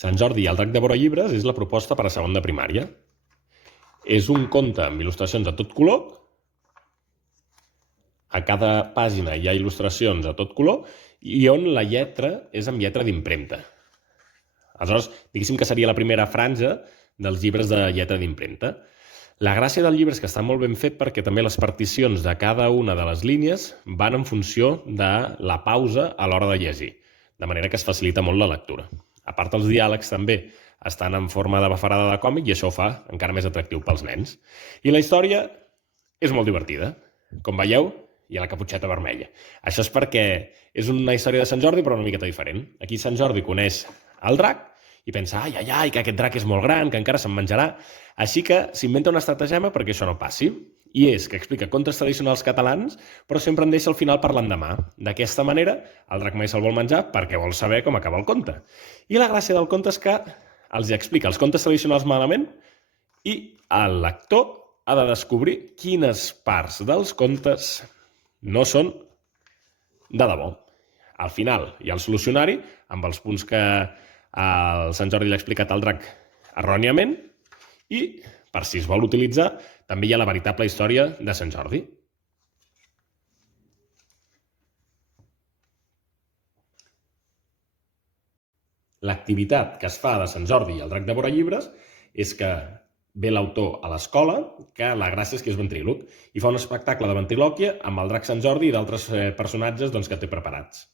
Sant Jordi i el drac devora llibres és la proposta per a segon de primària. És un conte amb il·lustracions a tot color. A cada pàgina hi ha il·lustracions a tot color i on la lletra és amb lletra d'impremta. Aleshores, diguéssim que seria la primera franja dels llibres de lletra d'impremta. La gràcia del llibre és que està molt ben fet perquè també les particions de cada una de les línies van en funció de la pausa a l'hora de llegir, de manera que es facilita molt la lectura. A part, els diàlegs també estan en forma de bafarada de còmic i això ho fa encara més atractiu pels nens. I la història és molt divertida. Com veieu, hi ha la caputxeta vermella. Això és perquè és una història de Sant Jordi, però una miqueta diferent. Aquí Sant Jordi coneix el drac i pensa, ai, que aquest drac és molt gran, que encara se'n menjarà. Així que s'inventa una estratagema perquè això no passi. I és que explica contes tradicionals catalans, però sempre en deixa al final per l'endemà. D'aquesta manera, el drac mai se'l vol menjar perquè vol saber com acaba el conte. I la gràcia del conte és que els explica els contes tradicionals malament i el lector ha de descobrir quines parts dels contes no són de debò. Al final hi ha el solucionari, amb els punts que el Sant Jordi l'ha explicat al drac erròniament, i, per si es vol utilitzar, també hi ha la veritable història de Sant Jordi. L'activitat que es fa de Sant Jordi i el drac devora llibres és que ve l'autor a l'escola, que la gràcia és que és ventríloc, i fa un espectacle de ventrilòquia amb el drac Sant Jordi i d'altres personatges que té preparats.